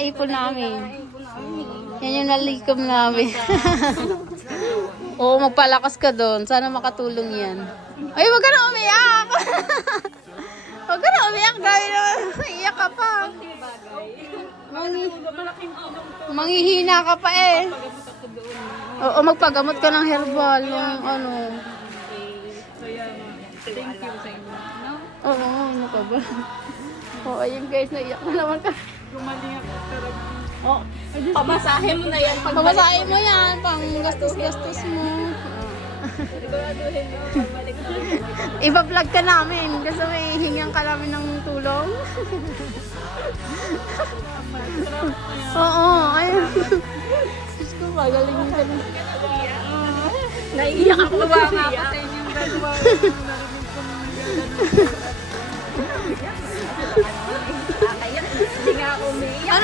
naipon namin. Yan yung nalikom namin. Oo, magpalakas ka doon. Sana makatulong yan. Ay, wag ka na umiyak! Wag ka na umiyak dahil naman iyak ka pa. Manghihina ka pa eh. Oo, magpagamot ka ng herbal. Yung ano. Thank you sa inyo. No? Oo, ano ka ba? Oo, ayun guys, naiyak na naman ka. Gumaling ako talaga. Oo. Pamasahe mo na yan. Pamasahin mo yan, pang gastos-gastos mo. Siguraduhin mo. Pagbalik ko. Iba-vlog ka namin kasi may hingyang ka namin ng tulong. Oo, ayun. Diyos ko, magaling ka na. Naiiyak ako ba nga ako sa inyong dalawa. Narinig ko naman yung dalawa. Kaya, hindi nga ako umiiyak. Ano